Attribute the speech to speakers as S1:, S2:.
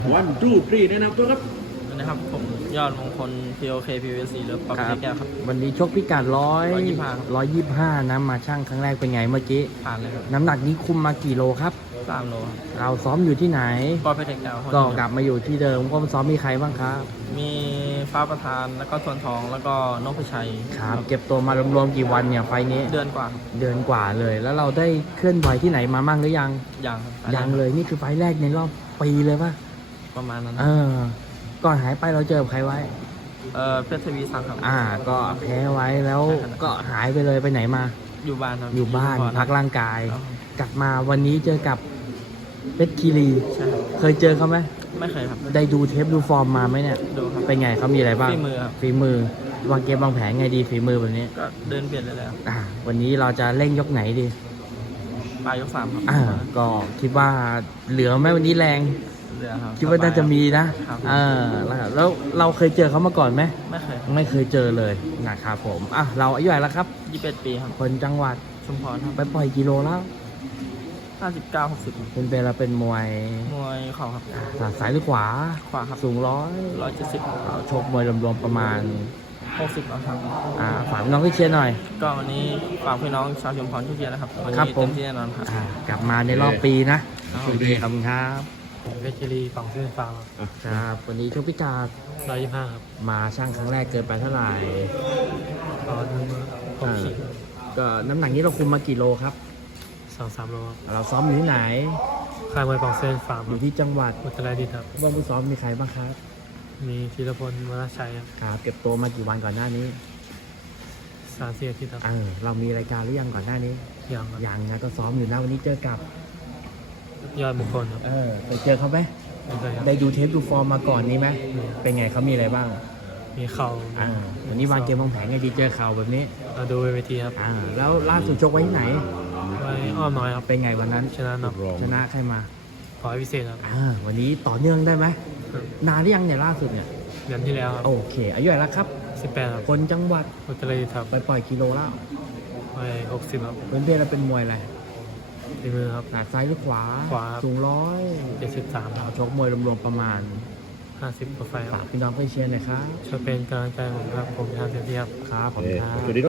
S1: วันทูทรีแนะนำตัวครับ
S2: นะครับผมยอดมงคล POK PVC หรือปรับเทแก้วครับ
S3: วันนี้ชกพิกัด125นะมาช่างครั้งแรกเป็นไงเมื่อกี้
S2: ผ่านเลยครับ
S3: น้ำหนักนี้คุมมากี่โลครับ
S2: 3 โลครับ
S3: เราซ้อมอยู่ที่ไหน
S2: ปรับเทแก้ว
S3: ก็กลับมาอยู่ที่เดิมก็ซ้อมมีใครบ้างครับ
S2: มีฟ้าประธานแล้วก็ทวนทองแล้วก็นพชัย
S3: ครับเก็บตัวมารวมๆกี่วันเนี่ยไฟล์นี้
S2: เดือนกว่าครับ
S3: เดือนกว่าเลย แล้วเราได้เคลื่อนไหวที่ไหนมามั่งหรือยัง
S2: ยังครับ
S3: ยังเลยนี่คือไฟล์แรกในรอบปีเลยป่ะ
S2: ประมาณนั้น
S3: ก่อนหายไปเราเจอกับใครไว้
S2: เพชรทวีสังครับ
S3: ก็แพ้ไว้แล้ว
S2: ใช่ครับ
S3: ก็หายไปเลยไปไหนมา
S2: อยู่บ้านครับ
S3: อยู่บ้าน
S2: ก่
S3: พักร่างกาย
S2: ครับ
S3: กลับมาวันนี้เจอกับเพชรคีรี
S2: ใช่ครับ
S3: เคยเจอเขาไหม
S2: ไม่เคยครับ
S3: ได้ดูเทปดูฟอร์มมาไหมเนี่ย
S2: ดูครับ
S3: เป็นไงเขามีอะไรบ้าง
S2: ฝีมือครับ
S3: ฝีมือวางเกมวางแผนไงดีฝีมือแบบนี้
S2: ก็เดินเปลี่ยนเลยแล้ว
S3: วันนี้เราจะเร่งยกไหนดี
S2: ปลายยก 3 ครับ
S3: ก็คิดว่าเหลือไหมวันนี้แรง
S2: เหลือครับ
S3: คิดว่าน่าจะมีนะครับ แล้วเราเคยเจอเขามาก่อนไหม
S2: ไม่เคย
S3: ไม่เคยเจอเลยนะครับผมเราอายุเท่าไหร่แล้วครับ
S2: 21 ปีครับ
S3: คนจังหวัด
S2: ชุมพรครับ
S3: ไปปล่อยกิโลแล้ว
S2: 59 60
S3: เป็นเราเป็นมวย
S2: มวยเข่าครับ
S3: สายหรือขวา
S2: ขวาครับ
S3: สูง
S2: 170
S3: เราชกมวยรวมๆประมาณ
S2: 60เอาครับ
S3: ฝากน้องพี่เชียร์หน่อย
S2: ก็วันนี้ฝากพี่น้องชาวชุมพรช่วยเชียร์นะครับวัน
S3: ครับ
S2: นี้
S3: ผม
S2: เต็มที่แน่นอนครับ
S3: กลับมาในรอบปีนะ
S2: ครับ
S3: โอเคขอบคุณครับ
S4: เพชรคีรีฝั่งเส้นฟ้าครับ
S3: ครับวันนี้ชกพิการ
S4: 125 ครับ
S3: มาช่างครั้งแรกเกินไปเท่าไหร่
S4: ตอนผมขี่
S3: ก็น้ำหนักนี้เราคุมมากี่โลครับ
S4: 2-3 โลครับ
S3: เราซ้อมอยู่ที่ไหน
S4: ค่ายมวยฝั่งเส้นฟ้า
S3: อยู่ที่จังหวัด
S4: อุตรดิตถ์ครับ
S3: ว่าผู้ซ้อมมีใครบ้างครับ
S4: มีธีรพลวรชัยครับ
S3: ครับเก็บตัวมากี่วันก่อนหน้านี้
S4: 3-4 อาทิตย์ครับ
S3: เรามีรายการหรือยังก่อนหน้านี้
S4: ยังครับ
S3: ยังนะก็ซ้อมอยู่นะวันนี้เจอกับ
S4: ยอดมงคลครับ
S3: ไปเจอเขาไหม
S4: ไม่เคยครับ
S3: ได้ดูเทปดูฟอร์มมาก่อนนี้ไหมเป็นไงเขามีอะไรบ้าง
S4: มีเข่า
S3: วันนี้วางเกมวางแผนไงดีเจอเข่าแบบนี้
S4: เราดูเวทีครับ
S3: แล้วล่าสุดชกไว้ที่ไหน
S4: ไว้อ้อมน้อยครับ
S3: เป็นไงวันนั้น
S4: ชนะน็อก
S3: ชนะใครมา
S4: พอยพิเศษครับ
S3: วันนี้ต่อเนื่องได้ไหมนานหรือยังเนี่ยล่าสุดเนี่ย
S4: เดือนที่แล้วครับ
S3: โอเคอายุเท่าไหร่แล้วครับ
S4: 18 ครับ
S3: คนจังหวัด
S4: อุตรดิตถ์ครับ
S3: ไปปล่อยกิโลแล้ว
S4: ไว้60 ครับ
S3: เป็นเพื่อนเราเป็นมวยอะไร
S4: ฝีมือครับ
S3: หนาซ้ายหรือขวา
S4: ขวา
S3: สูง
S4: 73 ครับ
S3: ชกมวยรวมๆประมาณ
S4: 50 กว่าไฟค
S3: ฝา
S4: รั
S3: ก
S4: บ
S3: พี่น้องเพื่อนเชียร์หน่อยครับ
S4: ช่วยเป็นกำลังใจผมครับผมทำเต็มที่ครับ
S3: ครับขอบคุณครับ